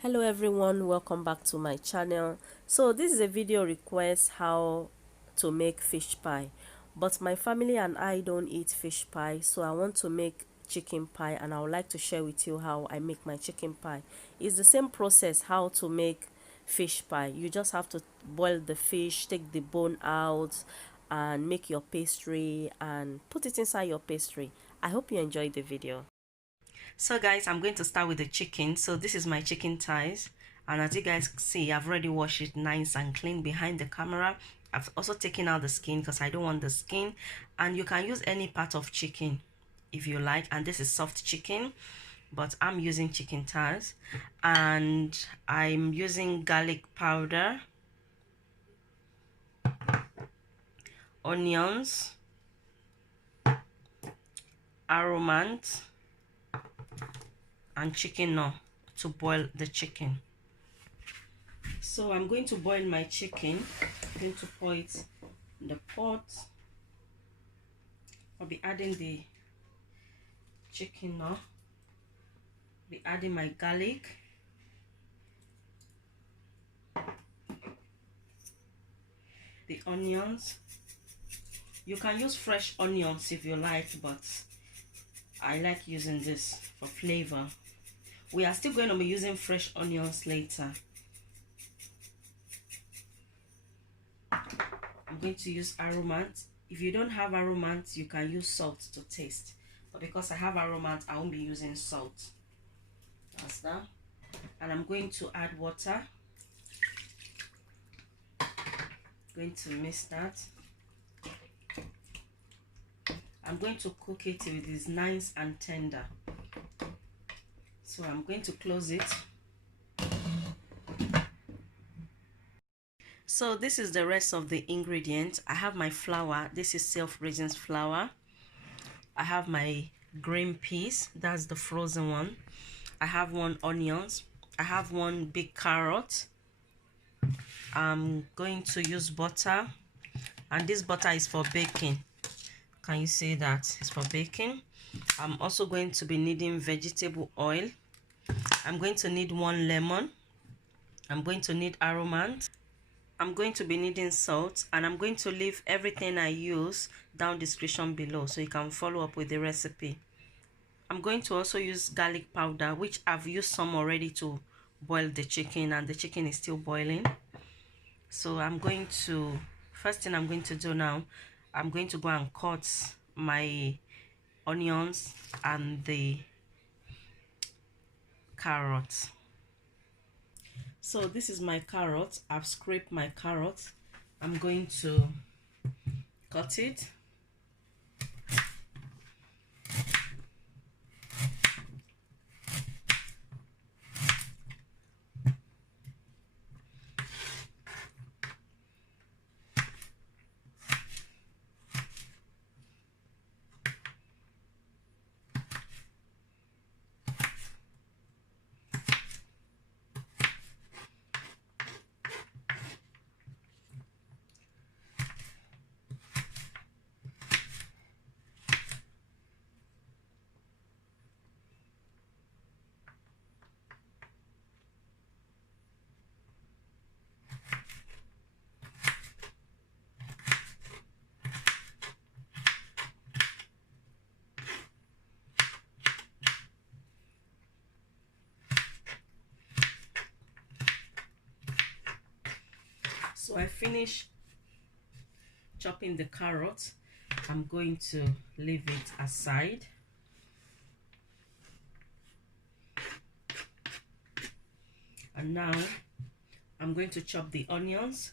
Hello everyone, welcome back to my channel. So this is a video request how to make fish pie, but my family and I don't eat fish pie, so I want to make chicken pie and I would like to share with you how I make my chicken pie. It's the same process how to make fish pie. You just have to boil the fish, take the bone out and make your pastry and put it inside your pastry. I hope you enjoyed the video. So guys, I'm going to start with the chicken. So this is my chicken thighs, and as you guys see, I've already washed it nice and clean behind the camera. I've also taken out the skin because I don't want the skin, and you can use any part of chicken if you like, and this is soft chicken, but I'm using chicken thighs, and I'm using garlic powder, onions, aromat, and chicken now to boil the chicken. So I'm going to boil my chicken. I'm going to pour it in the pot. I'll be adding the chicken now. Be adding my garlic, the onions. You can use fresh onions if you like, but I like using this for flavor. We are still going to be using fresh onions later. I'm going to use aromat. If you don't have aromat, you can use salt to taste. But because I have aromat, I won't be using salt. That's that. And I'm going to add water. Going to mix that. I'm going to cook it till it is nice and tender. So I'm going to close it. So this is the rest of the ingredients. I have my flour. This is self-raising flour. I have my green peas. That's the frozen one. I have 1 onions. I have 1 big carrot. I'm going to use butter, and this butter is for baking. Can you see that? It's for baking. I'm also going to be needing vegetable oil. I'm going to need 1 lemon. I'm going to need aromat. I'm going to be needing salt, and I'm going to leave everything I use down description below so you can follow up with the recipe. I'm going to also use garlic powder, which I've used some already to boil the chicken, and the chicken is still boiling. So I'm going to, first thing I'm going to do now, I'm going to go and cut my onions and the carrots. So this is my carrot. I've scraped my carrot. I'm going to cut it. So I finish chopping the carrot. I'm going to leave it aside. And now I'm going to chop the onions.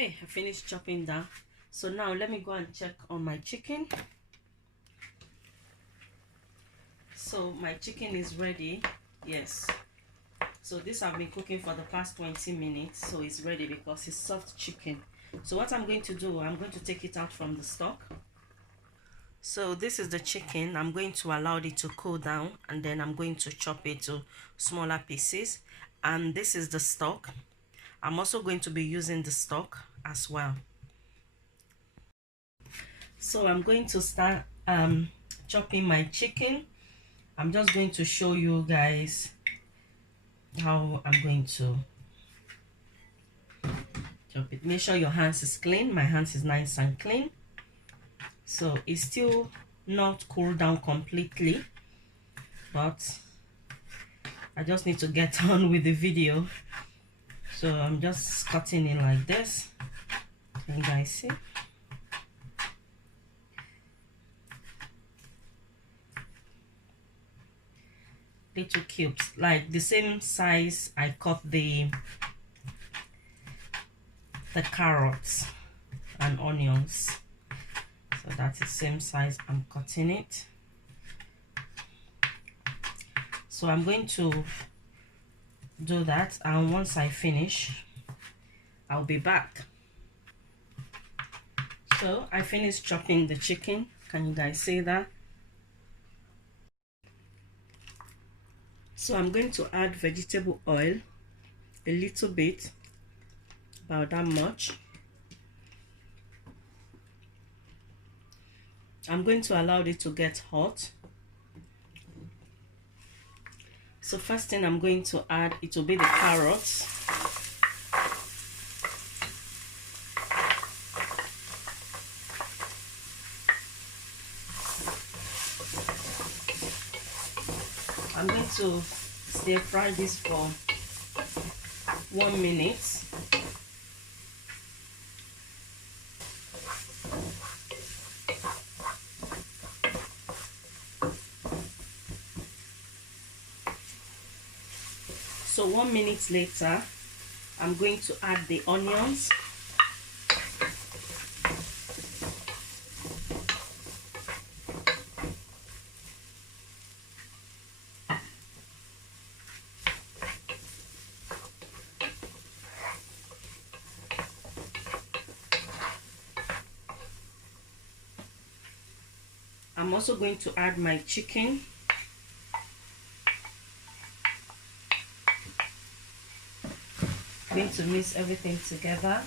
Okay, I finished chopping that. So now let me go and check on my chicken. So my chicken is ready. Yes, so this I've been cooking for the past 20 minutes, so it's ready because it's soft chicken. So what I'm going to do, I'm going to take it out from the stock. So this is the chicken. I'm going to allow it to cool down, and then I'm going to chop it to smaller pieces. And this is the stock. I'm also going to be using the stock as well. So I'm going to start chopping my chicken. I'm just going to show you guys how I'm going to chop it. Make sure your hands is clean. My hands is nice and clean. So it's still not cooled down completely, but I just need to get on with the video. So I'm just cutting it like this. Can you guys see? Little cubes, like the same size I cut the carrots and onions. So that's the same size I'm cutting it. So I'm going to do that, and once I finish, I'll be back. So I finished chopping the chicken. Can you guys see that? So I'm going to add vegetable oil, a little bit, about that much. I'm going to allow it to get hot. So first thing I'm going to add, it will be the carrots. I'm going to stir fry this for 1 minute. So 1 minute later, I'm going to add the onions. I'm also going to add my chicken. I'm going to mix everything together.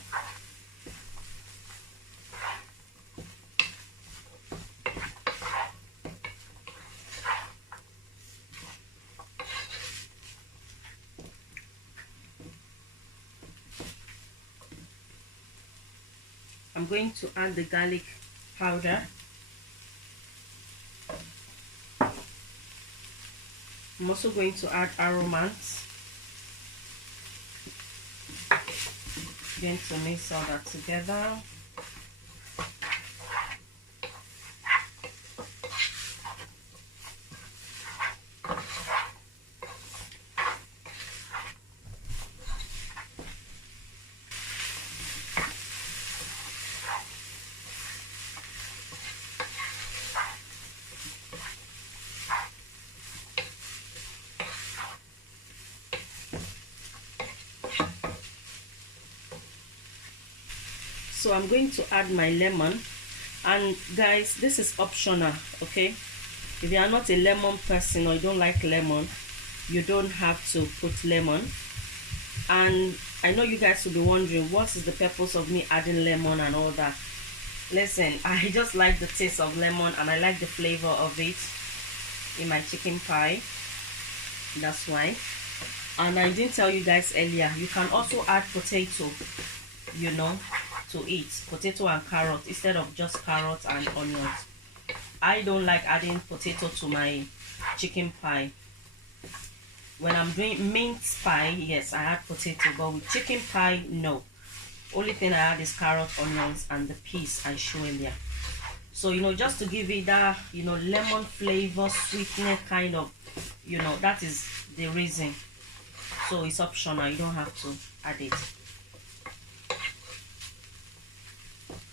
I'm going to add the garlic powder. I'm also going to add aromat. Going to mix all that together. So I'm going to add my lemon, and guys, this is optional, okay? If you are not a lemon person or you don't like lemon, you don't have to put lemon. And I know you guys will be wondering, what is the purpose of me adding lemon and all that? Listen, I just like the taste of lemon, and I like the flavor of it in my chicken pie. That's why. And I didn't tell you guys earlier, you can also add potato, you know, to eat potato and carrot instead of just carrots and onions. I don't like adding potato to my chicken pie. When I'm doing mince pie, yes, I add potato, but with chicken pie, no. Only thing I add is carrot, onions, and the peas I showed earlier. So, you know, just to give it that, you know, lemon flavor, sweetness kind of, you know, that is the reason. So it's optional, you don't have to add it.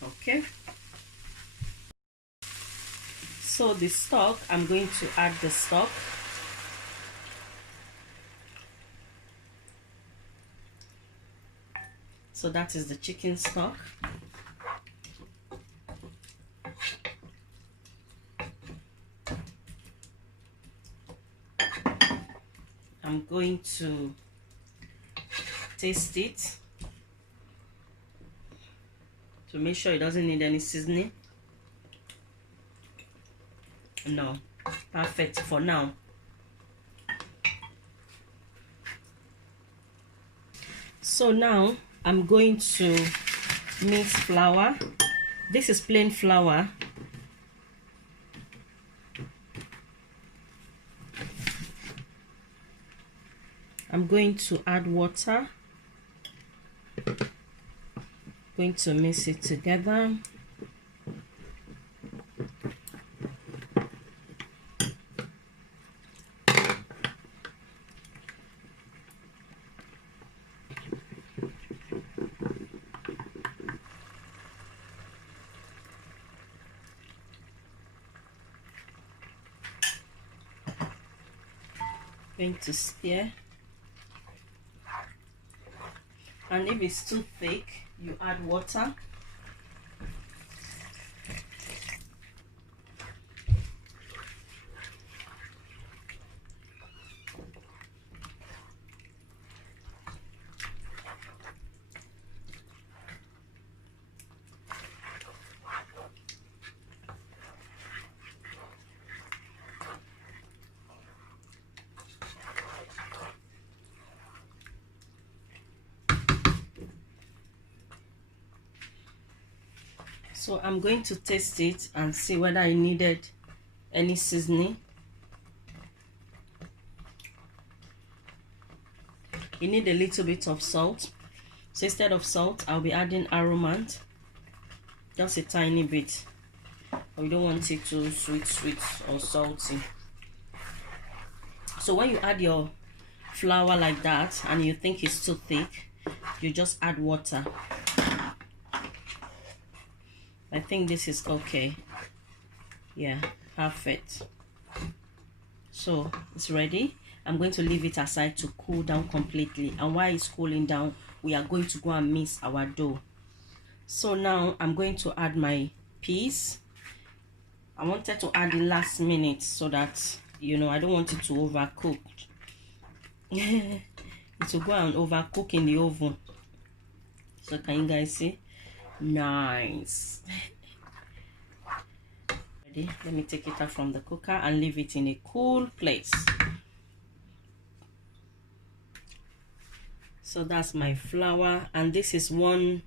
Okay, so the stock, I'm going to add the stock. So that is the chicken stock. I'm going to taste it to make sure it doesn't need any seasoning. No, perfect for now. So now I'm going to mix flour. This is plain flour. I'm going to add water. Going to mix it together. Going to stir, and if it's too thick, you add water. So I'm going to taste it and see whether I needed any seasoning. You need a little bit of salt. So instead of salt, I'll be adding aromat. Just a tiny bit. We don't want it too sweet or salty. So when you add your flour like that and you think it's too thick, you just add water. I think this is okay. Yeah, perfect. So it's ready. I'm going to leave it aside to cool down completely, and while it's cooling down, we are going to go and mix our dough. So now I'm going to add my peas. I wanted to add the last minute so that, you know, I don't want it to overcook. It will go and overcook in the oven. So can you guys see? Nice. Ready? Let me take it out from the cooker and leave it in a cool place. So that's my flour, and this is one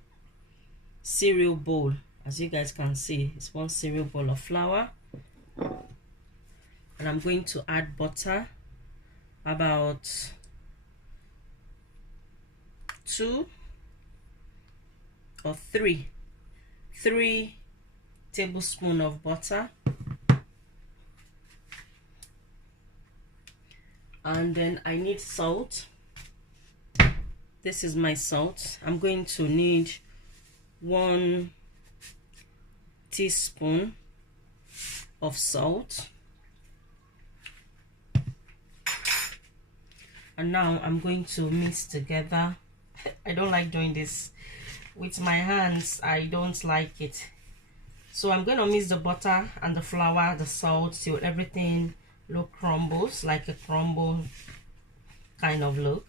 cereal bowl. As you guys can see, it's one cereal bowl of flour. And I'm going to add butter, about 2 or 3 tablespoons of butter. And then I need salt. This is my salt. I'm going to need 1 teaspoon of salt. And now I'm going to mix together. I don't like doing this with my hands. I don't like it. So I'm going to mix the butter and the flour, the salt, till everything look crumbles, like a crumble kind of look.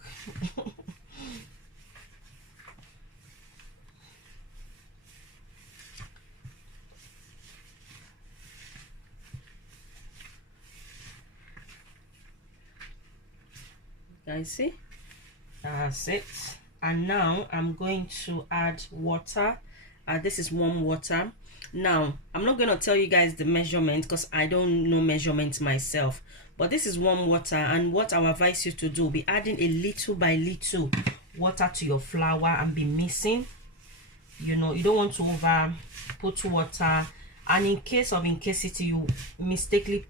Guys, see, that's it. And now I'm going to add water. This is warm water. Now I'm not going to tell you guys the measurement because I don't know measurements myself, but this is warm water, and what I advise you to do, be adding a little by little water to your flour and be mixing. You know, you don't want to over put water, and in case of incasity, you mistakenly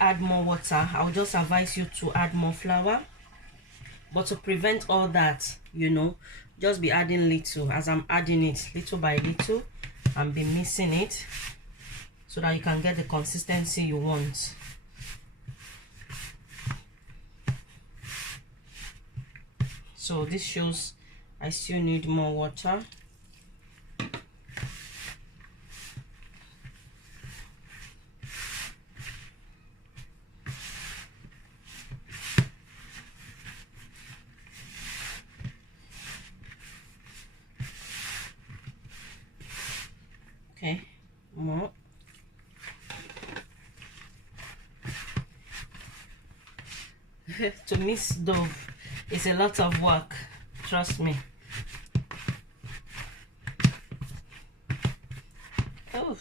add more water. I would just advise you to add more flour. But to prevent all that, you know, just be adding little. As I'm adding it little by little, and be mixing it so that you can get the consistency you want. So this shows I still need more water. Okay, more. To mix dough is a lot of work, trust me. Oh.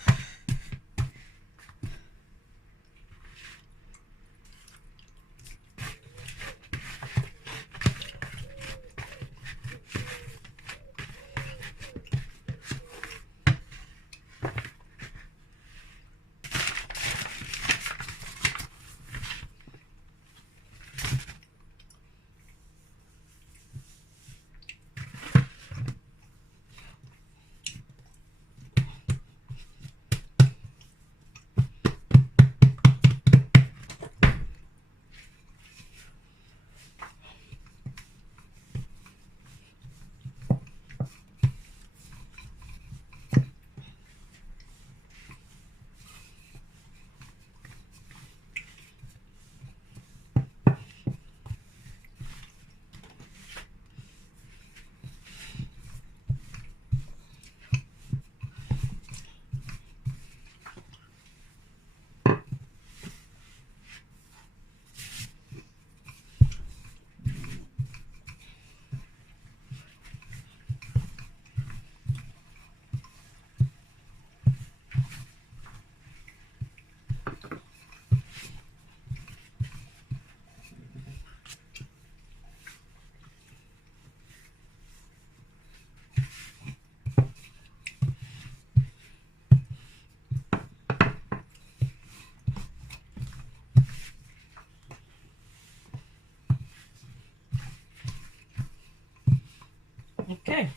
Okay.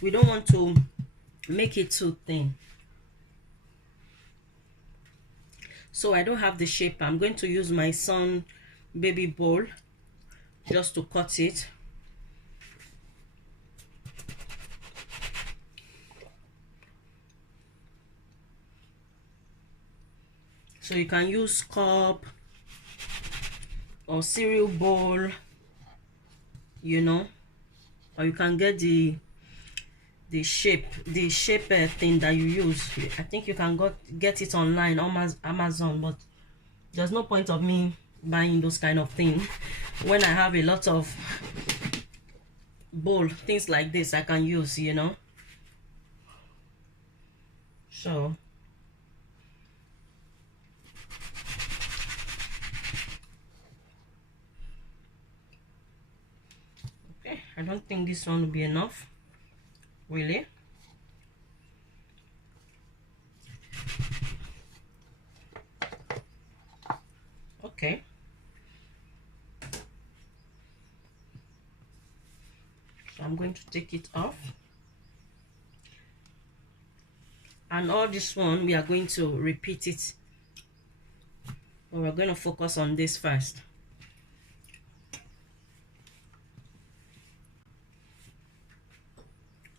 We don't want to make it too thin. So I don't have the shape. I'm going to use my son baby bowl just to cut it. So you can use cup or cereal bowl, you know, or you can get the shape thing that you use. I think you can get it online on Amazon, but there's no point of me buying those kind of things when I have a lot of bowl things like this I can use, you know. So okay, I don't think this one will be enough, really. Okay, so I'm going to take it off, and all this one we are going to repeat it, but we're going to focus on this first.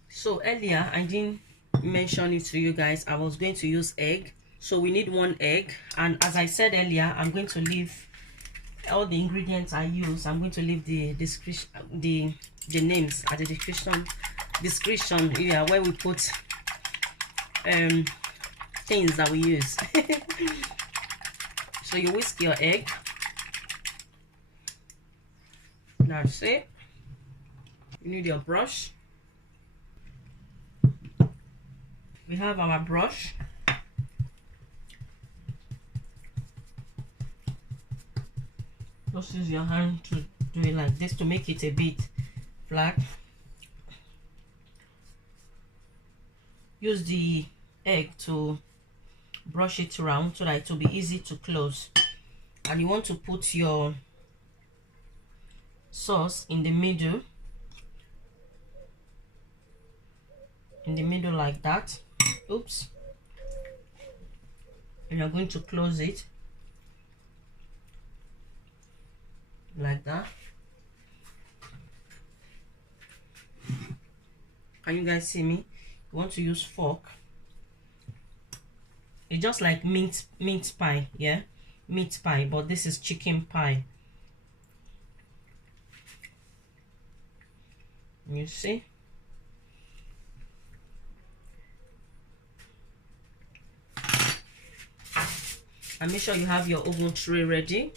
So earlier I didn't mention it to you guys, I was going to use egg. So we need 1 egg, and as I said earlier, I'm going to leave all the ingredients I use. I'm going to leave the description, the names at the description, yeah, where we put things that we use. So you whisk your egg. That's it. You need your brush. We have our brush. Just use your hand to do it like this to make it a bit flat. Use the egg to brush it around so that it will be easy to close. And you want to put your sauce in the middle like that. Oops. And you're going to close it like that. Can you guys see me? You want to use fork. It's just like meat pie, yeah, meat pie, but this is chicken pie. You see? And make sure you have your oven tray ready.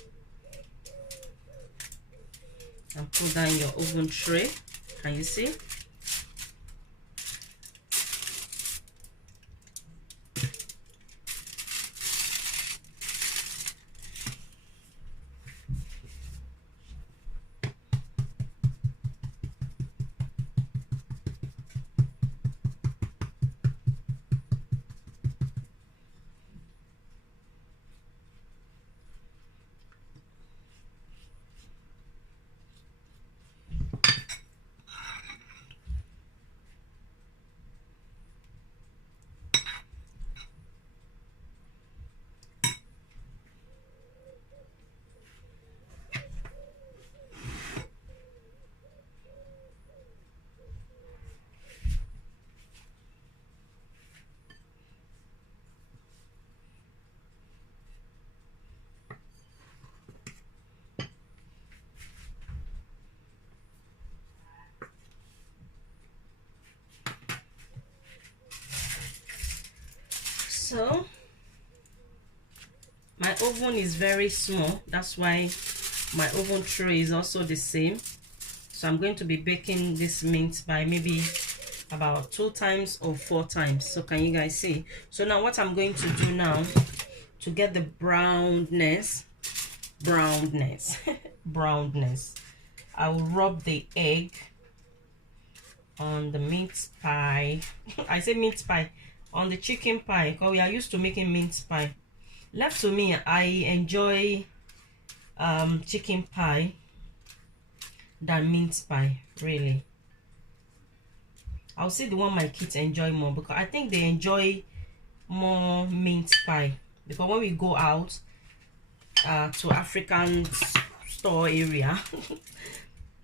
And put that in your oven tray. Can you see? So my oven is very small, that's why my oven tray is also the same. So I'm going to be baking this mint by maybe about 2 times or 4 times. So can you guys see? So now what I'm going to do now to get the brownness I will rub the egg on the meat pie. I say meat pie, on the chicken pie, because we are used to making meat pie. Left to me, I enjoy chicken pie than meat pie, really. I'll say the one my kids enjoy more, because I think they enjoy more meat pie, because when we go out to African store area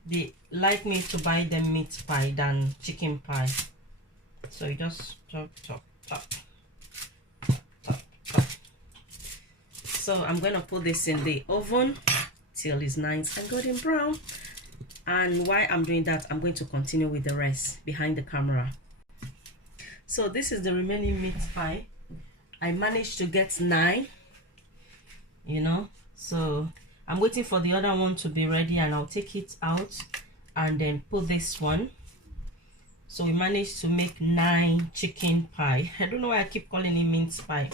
they like me to buy them meat pie than chicken pie. So you just chop. So I'm gonna put this in the oven till it's nice and golden brown. And while I'm doing that, I'm going to continue with the rest behind the camera. So this is the remaining meat pie. I managed to get 9, you know, so I'm waiting for the other one to be ready, and I'll take it out and then put this one. So we managed to make 9 chicken pie. I don't know why I keep calling it mince pie.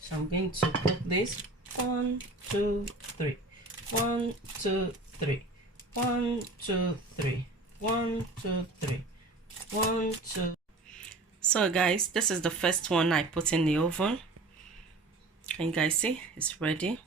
So I'm going to put this 1, 2, 3, 1, 2, 3, 1, 2, 3, 1, 2, 3, 1, 2. So guys, this is the first one I put in the oven. Can you guys see? It's ready.